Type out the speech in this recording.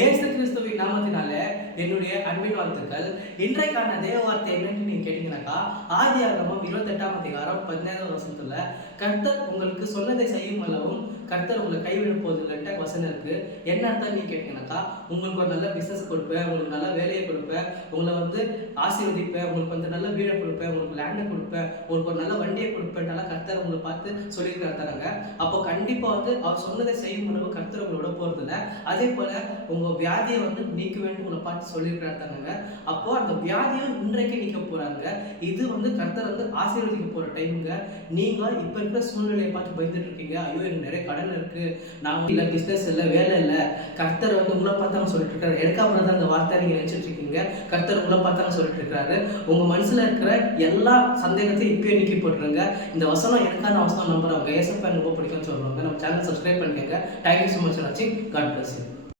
ஏசு கிறிஸ்துவின் நாமத்தினால என்னுடைய அன்பின் வாழ்த்துக்கள். இன்றைக்கான தேவ வார்த்தை என்னன்னு நீங்க கேட்டீங்கன்னாக்கா, ஆதியாகமம் 28ஆம் அதிகாரம் 17ஆம் வசனத்துல கர்த்தர் உங்களுக்கு சொன்னதை செய்யும் அளவும் கர்த்தர் உங்களை கைவிட போவதில்லைன்ட்டு வசனம் இருக்கு. என்ன அர்த்தம் நீங்க கேட்டீங்கன்னாக்கா, உங்களுக்கு ஒரு நல்ல பிசினஸ் கொடுப்பேன், உங்களுக்கு நல்ல வேலையை கொடுப்பேன், உங்களை ஆசீர்வதிப்பேன், உங்களுக்கு நல்ல வீடை கொடுப்பேன், உங்களுக்கு லேண்டை கொடுப்பேன், உங்களுக்கு ஒரு நல்ல வண்டியை கொடுப்பேன், கர்த்தர் உங்களை பார்த்து சொல்லிக்கிறார் தராங்க. அப்போ கண்டிப்பா அவர் சொன்னதை செய்யும் அளவு கர்த்தர் உங்களோட போறதில்லை. அதே போல உங்க வியாதியை நீக்க வேண்டும் உங்களை பார்த்து சொல்லியிருக்கிறாங்க. அப்போ அந்த வியாதியும் இன்றைக்கு நீக்க போறாங்க. இது கர்த்தர் ஆசீர்வதிக்க போற டைமுங்க. நீங்க இப்ப இருக்கிற சூழ்நிலையை பார்த்து பயந்துட்டு இருக்கீங்க. ஐயோ எனக்கு நிறைய கடன் இருக்கு, நான் இல்ல பிசினஸ் இல்ல வேலை இல்ல. கர்த்தர் உங்களை பார்த்தாங்க சொல்லிட்டு இருக்காரு. எடுக்காம அந்த வார்த்தை நீங்க நினைச்சிட்டு இருக்கீங்க. கர்த்தர் உங்களை பார்த்தாங்க சொல்லிட்டு இருக்காரு. உங்க மனசுல இருக்கிற எல்லா சந்தேகத்தையும் இப்பயே நீக்கி போட்டுருங்க. இந்த வசனம் எனக்கான வசனம் நம்புறவங்க ஏசப்பா ரொம்ப பிடிக்கும்னு சொல்லுவாங்க. நம்ம சேனல் சப்ஸ்கிரைப் பண்ணிக்கோங்க. தேங்க்யூ ஸோ மச் ஃபார் வாட்சிங். God bless you.